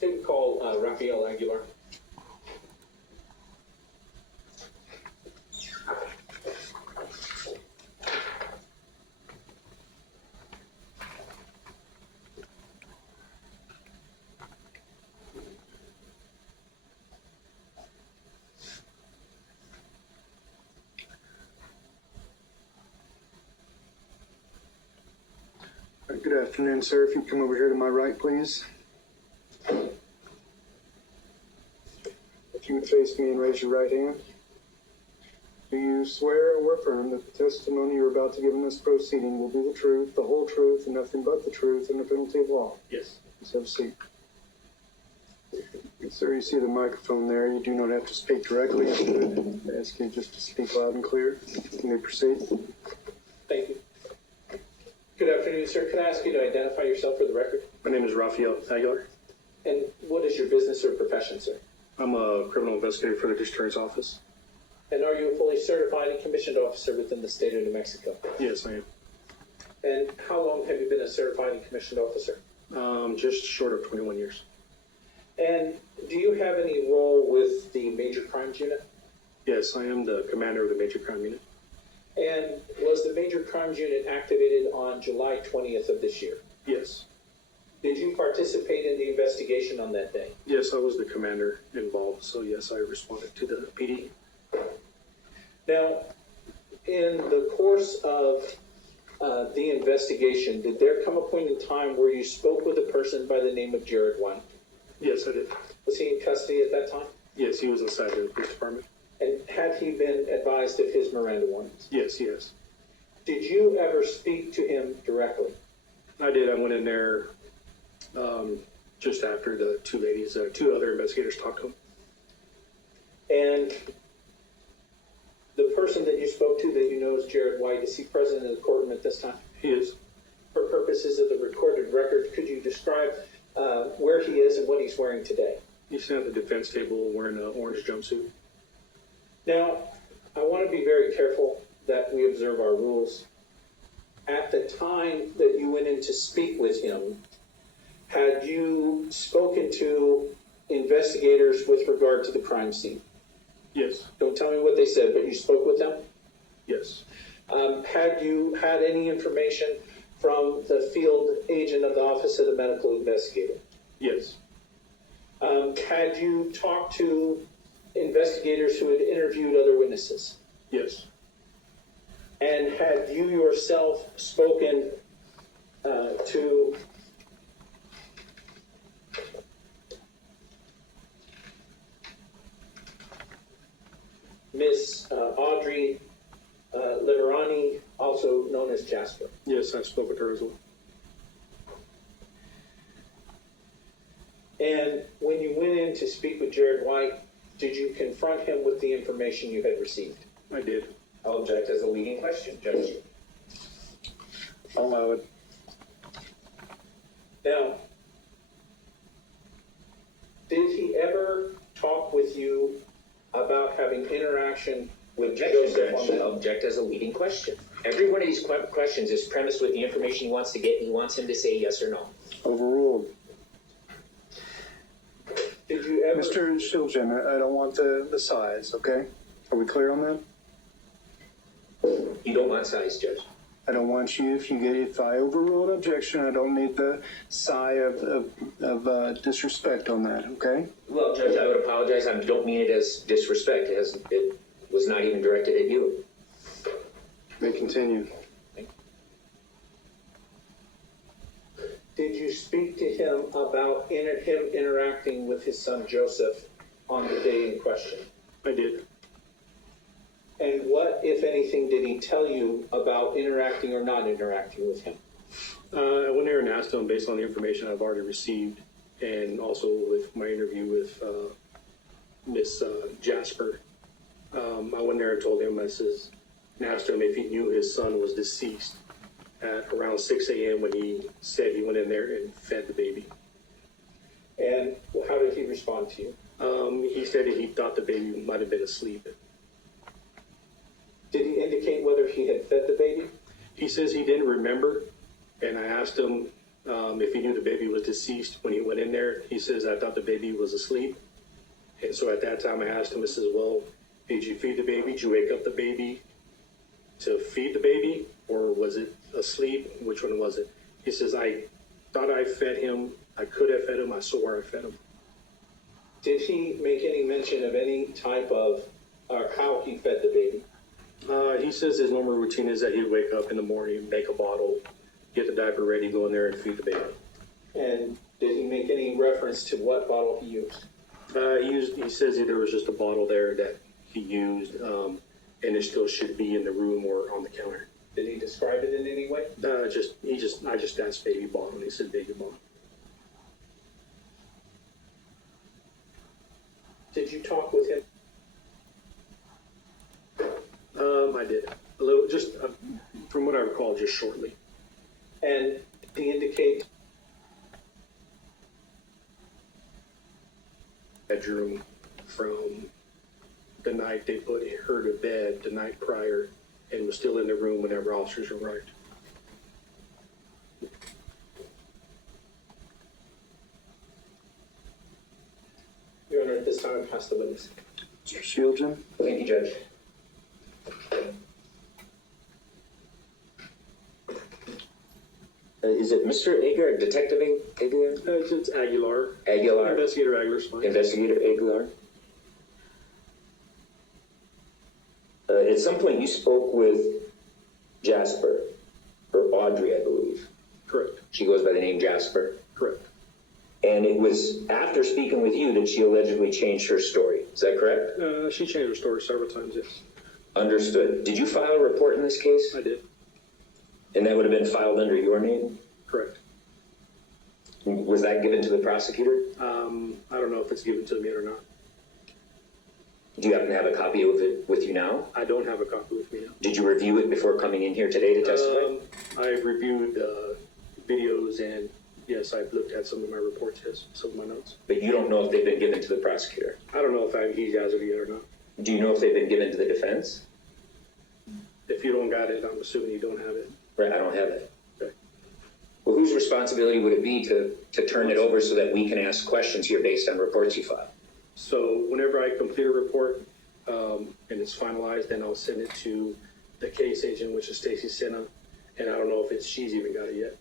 State call Rafael Aguilar. Good afternoon, sir. If you come over here to my right, please. If you would face me and raise your right hand. Do you swear or affirm that the testimony you're about to give in this proceeding will be the truth, the whole truth, and nothing but the truth, and the penalty of law? Yes. Please have a seat. Sir, you see the microphone there. You do not have to speak directly into it. I ask you just to speak loud and clear. You may proceed. Thank you. Good afternoon, sir. Can I ask you to identify yourself for the record? My name is Rafael Aguilar. And what is your business or profession, sir? I'm a criminal investigator for the District Attorney's Office. And are you a fully certified and commissioned officer within the state of New Mexico? Yes, I am. And how long have you been a certified and commissioned officer? Just short of 21 years. And do you have any role with the Major Crimes Unit? Yes, I am the commander of the Major Crime Unit. And was the Major Crimes Unit activated on July 20th of this year? Yes. Did you participate in the investigation on that day? Yes, I was the commander involved, so yes, I responded to the PD. Now, in the course of the investigation, did there come a point in time where you spoke with a person by the name of Jared White? Yes, I did. Was he in custody at that time? Yes, he was inside the police department. And had he been advised of his Miranda warnings? Yes, he is. Did you ever speak to him directly? I did. I went in there just after the two ladies, two other investigators talked to him. And the person that you spoke to that you know is Jared White, is he present in the courtroom at this time? He is. For purposes of the recorded record, could you describe where he is and what he's wearing today? He's sitting at the defense table wearing an orange jumpsuit. Now, I want to be very careful that we observe our rules. At the time that you went in to speak with him, had you spoken to investigators with regard to the crime scene? Yes. Don't tell me what they said, but you spoke with them? Yes. Had you had any information from the field agent of the Office of the Medical Investigator? Yes. Had you talked to investigators who had interviewed other witnesses? Yes. And had you yourself spoken to Miss Audrey Liberani, also known as Jasper? Yes, I spoke with her as well. And when you went in to speak with Jared White, did you confront him with the information you had received? I did. I'll object as a leading question, Judge. I'll allow it. Now, did he ever talk with you about having interaction with Joseph on that? Object as a leading question. Every one of these questions is premised with the information he wants to get, and he wants him to say yes or no. Overruled. Did you ever... Mr. Shiljan, I don't want the size, okay? Are we clear on that? You don't want size, Judge. I don't want you, if I overrule an objection, I don't need the sigh of disrespect on that, okay? Well, Judge, I would apologize. I don't mean it as disrespect. It was not even directed at you. May continue. Did you speak to him about him interacting with his son Joseph on the day in question? I did. And what, if anything, did he tell you about interacting or not interacting with him? I went there and asked him based on the information I've already received, and also with my interview with Miss Jasper. I went there and told him, and asked him if he knew his son was deceased at around 6 a.m. when he said he went in there and fed the baby. And how did he respond to you? He said he thought the baby might have been asleep. Did he indicate whether he had fed the baby? He says he didn't remember, and I asked him if he knew the baby was deceased when he went in there. He says, I thought the baby was asleep. And so at that time I asked him, I says, well, did you feed the baby? Did you wake up the baby to feed the baby? Or was it asleep? Which one was it? He says, I thought I fed him. I could have fed him. I swore I fed him. Did he make any mention of any type of, or how he fed the baby? He says his normal routine is that he'd wake up in the morning, make a bottle, get the diaper ready, go in there and feed the baby. And did he make any reference to what bottle he used? He says that there was just a bottle there that he used, and it still should be in the room or on the counter. Did he describe it in any way? I just asked baby bottle, and he said baby bottle. Did you talk with him? I did a little, just from what I recall, just shortly. And did he indicate Bedroom from the night they put her to bed the night prior, and was still in the room whenever officers arrived. Your Honor, at this time, I pass the witness. Mr. Shieldgen? Thank you, Judge. Is it Mr. Aguilar, Detective Aguilar? It's Aguilar. Aguilar. Investigator Aguilar's fine. Investigator Aguilar. At some point you spoke with Jasper, or Audrey, I believe. Correct. She goes by the name Jasper. Correct. And it was after speaking with you that she allegedly changed her story. Is that correct? She changed her story several times, yes. Understood. Did you file a report in this case? I did. And that would have been filed under your name? Correct. Was that given to the prosecutor? I don't know if it's given to me or not. Do you happen to have a copy of it with you now? I don't have a copy with me now. Did you review it before coming in here today to testify? I've reviewed videos, and yes, I've looked at some of my reports, yes, some of my notes. But you don't know if they've been given to the prosecutor? I don't know if he has it yet or not. Do you know if they've been given to the defense? If you don't got it, I'm assuming you don't have it. Right, I don't have it. Okay. Well, whose responsibility would it be to turn it over so that we can ask questions here based on reports you file? So whenever I complete a report and it's finalized, then I'll send it to the case agent, which is Stacy Senna, and I don't know if she's even got it yet.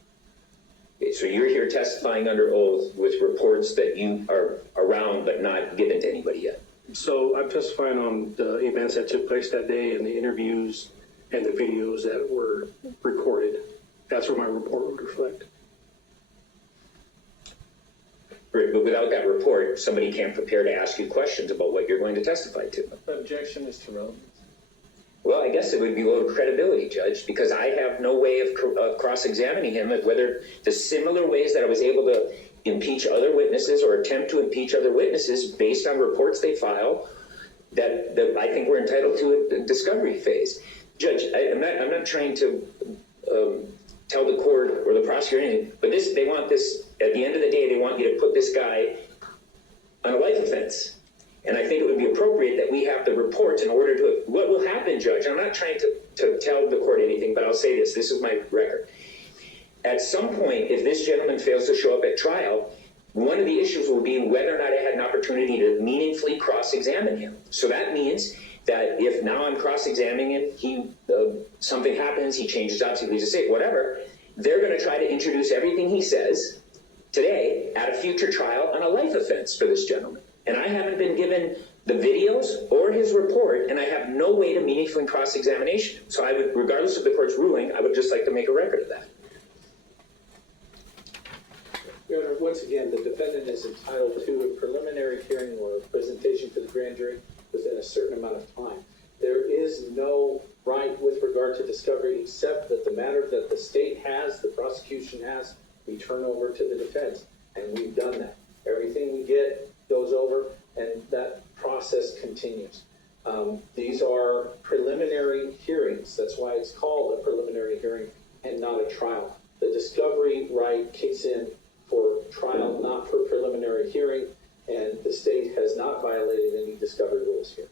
Okay, so you're here testifying under oath with reports that you are around but not given to anybody yet? So I'm testifying on the events that took place that day and the interviews and the videos that were recorded. That's what my report would reflect. Right, but without that report, somebody can't prepare to ask you questions about what you're going to testify to. The objection is to relevance. Well, I guess it would be low credibility, Judge, because I have no way of cross-examining him of whether the similar ways that I was able to impeach other witnesses or attempt to impeach other witnesses based on reports they file that I think we're entitled to a discovery phase. Judge, I'm not trying to tell the court or the prosecutor anything, but they want this, at the end of the day, they want you to put this guy on a life offense. And I think it would be appropriate that we have the reports in order to, what will happen, Judge, I'm not trying to tell the court anything, but I'll say this is my record. At some point, if this gentleman fails to show up at trial, one of the issues will be whether or not I had an opportunity to meaningfully cross-examine him. So that means that if now I'm cross-examining him, something happens, he changes jobs, he leaves the state, whatever, they're going to try to introduce everything he says today at a future trial on a life offense for this gentleman. And I haven't been given the videos or his report, and I have no way to meaningfully cross-examination. So I would, regardless of the court's ruling, I would just like to make a record of that. Your Honor, once again, the defendant is entitled to a preliminary hearing or a presentation to the grand jury within a certain amount of time. There is no right with regard to discovery except that the matter that the state has, the prosecution has, we turn over to the defense. And we've done that. Everything we get goes over, and that process continues. These are preliminary hearings. That's why it's called a preliminary hearing and not a trial. The discovery right kicks in for trial, not for preliminary hearing, and the state has not violated any discovery rules here.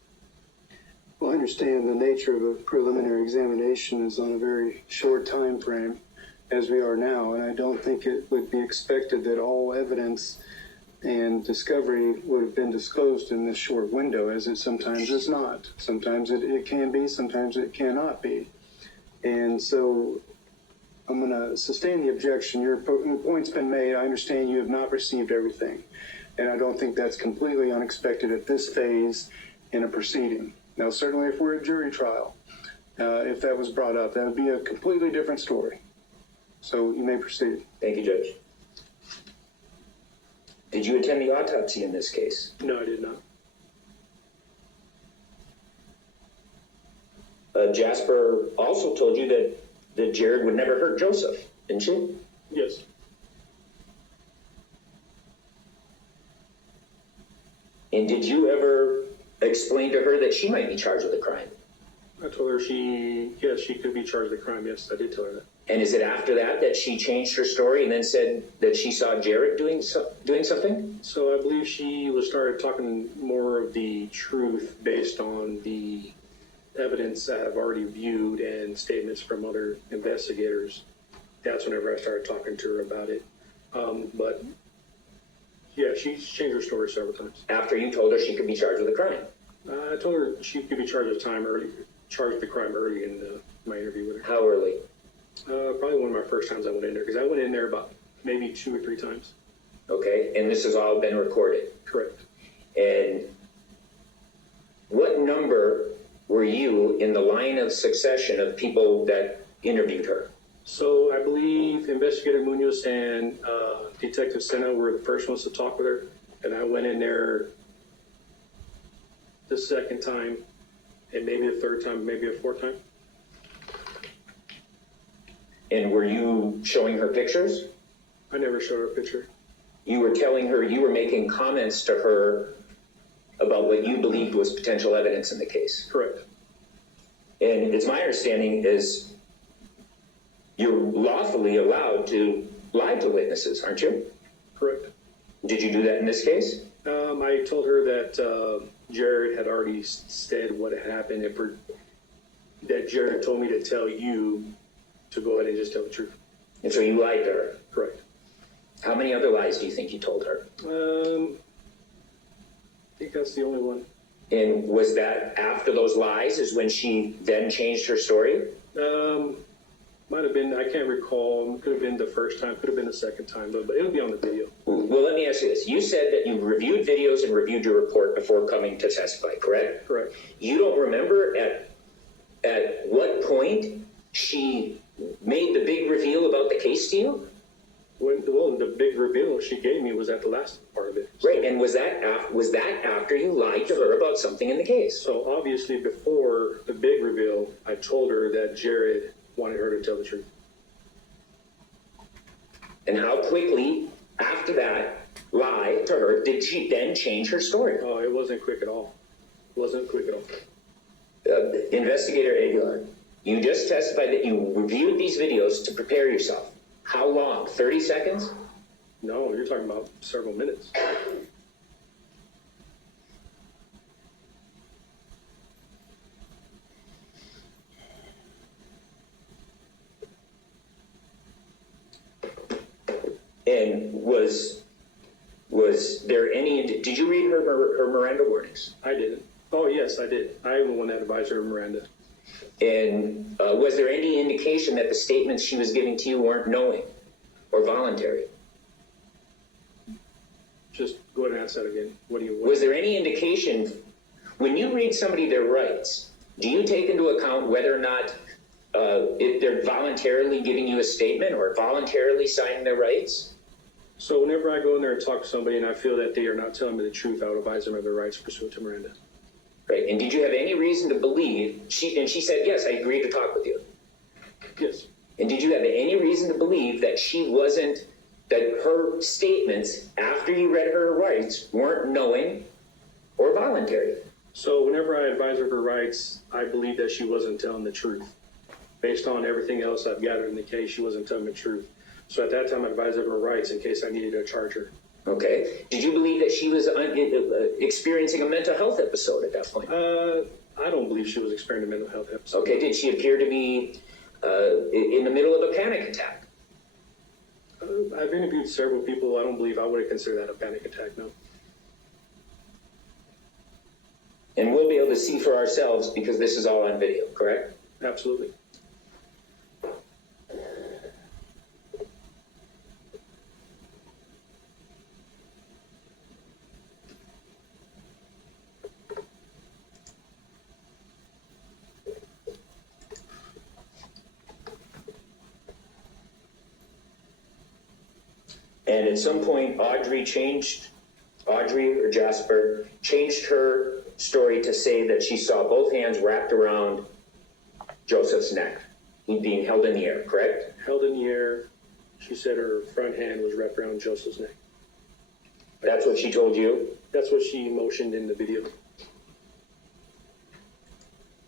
Well, I understand the nature of a preliminary examination is on a very short time frame. as we are now, and I don't think it would be expected that all evidence and discovery would have been disclosed in this short window, as it sometimes is not. Sometimes it can be, sometimes it cannot be. And so I'm going to sustain the objection. Your point's been made. I understand you have not received everything, and I don't think that's completely unexpected at this phase in a proceeding. Now, certainly if we're at jury trial, if that was brought up, that would be a completely different story. So you may proceed. Thank you, Judge. Did you attend the autopsy in this case? No, I did not. Jasper also told you that Jared would never hurt Joseph, didn't she? Yes. And did you ever explain to her that she might be charged with a crime? I told her she could be charged with a crime. Yes, I did tell her that. And is it after that she changed her story and then said that she saw Jared doing something? So I believe she started talking more of the truth based on the evidence I've already viewed and statements from other investigators. That's whenever I started talking to her about it. But yeah, she's changed her story several times. After you told her she could be charged with a crime? I told her she could be charged with the crime early in my interview with her. How early? Probably one of my first times I went in there, because I went in there about maybe 2 or 3 times. Okay, and this has all been recorded? Correct. And what number were you in the line of succession of people that interviewed her? So I believe Investigator Munoz and Detective Sena were the first ones to talk with her, and I went in there the second time, and maybe the third time, maybe a fourth time. And were you showing her pictures? I never showed her a picture. You were telling her, you were making comments to her about what you believed was potential evidence in the case. Correct. And it's my understanding is you're lawfully allowed to lie to witnesses, aren't you? Correct. Did you do that in this case? I told her that Jared had already said what had happened, that Jared told me to tell you to go ahead and just tell the truth. And so you lied to her? Correct. How many other lies do you think you told her? I think that's the only one. And was that after those lies is when she then changed her story? Might have been, I can't recall. Could have been the first time, could have been the second time, but it'll be on the video. Well, let me ask you this. You said that you reviewed videos and reviewed your report before coming to testify, correct? Correct. You don't remember at what point she made the big reveal about the case to you? Well, the big reveal she gave me was at the last part of it. Right, and was that after you lied to her about something in the case? So obviously before the big reveal, I told her that Jared wanted her to tell the truth. And how quickly after that lie to her did she then change her story? Oh, it wasn't quick at all. It wasn't quick at all. Investigator Aguilar, you just testified that you reviewed these videos to prepare yourself. How long? 30 seconds? No, you're talking about several minutes. And was there any, did you read her Miranda warnings? I didn't. Oh, yes, I did. I am the one that advised her of Miranda. And was there any indication that the statements she was giving to you weren't knowing or voluntary? Just go ahead and ask that again. Was there any indication, when you read somebody their rights, do you take into account whether or not if they're voluntarily giving you a statement or voluntarily signing their rights? So whenever I go in there and talk to somebody and I feel that they are not telling me the truth, I would advise them of their rights pursuant to Miranda. Right. And did you have any reason to believe, she said, yes, I agreed to talk with you. Yes. And did you have any reason to believe that that her statements after you read her rights weren't knowing or voluntary? So whenever I advise her of her rights, I believe that she wasn't telling the truth. Based on everything else I've gathered in the case, she wasn't telling the truth. So at that time, I advised her of her rights in case I needed to charge her. Okay. Did you believe that she was experiencing a mental health episode at that point? I don't believe she was experiencing a mental health episode. Okay. Did she appear to be in the middle of a panic attack? I've interviewed several people. I don't believe I would consider that a panic attack, no. And we'll be able to see for ourselves because this is all on video, correct? Absolutely. And at some point, Audrey or Jasper changed her story to say that she saw both hands wrapped around Joseph's neck, he being held in the air, correct? Held in the air. She said her front hand was wrapped around Joseph's neck. That's what she told you? That's what she motioned in the video.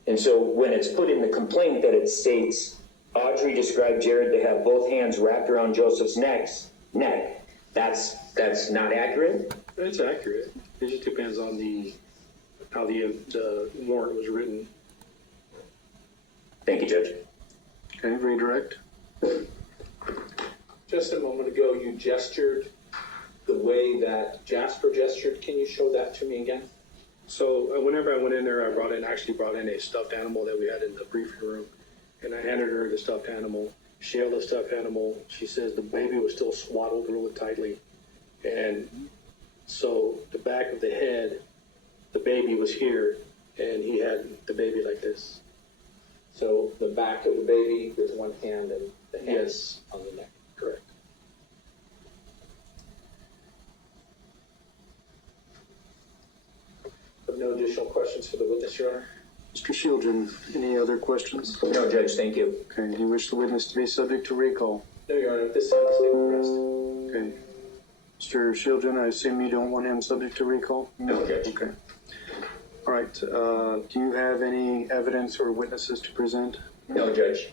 And so when it's put in the complaint that it states, Audrey described Jared to have both hands wrapped around Joseph's neck, that's not accurate? It's accurate. It just depends on how the warrant was written. Thank you, Judge. Okay, redirect. Just a moment ago, you gestured the way that Jasper gestured. Can you show that to me again? So whenever I went in there, I actually brought in a stuffed animal that we had in the briefing room, and I handed her the stuffed animal. She held the stuffed animal. She says the baby was still swaddled really tightly, and so the back of the head, the baby was here, and he had the baby like this. So the back of the baby with one hand and the hand Yes. on the neck. Correct. No additional questions for the witness, Your Honor? Mr. Shieldren, any other questions? No, Judge, thank you. Okay, do you wish the witness to be subject to recall? No, Your Honor. At this time, please leave him rest. Okay. Mr. Shieldren, I assume you don't want him subject to recall? No, Judge. Okay. All right, do you have any evidence or witnesses to present? No, Judge.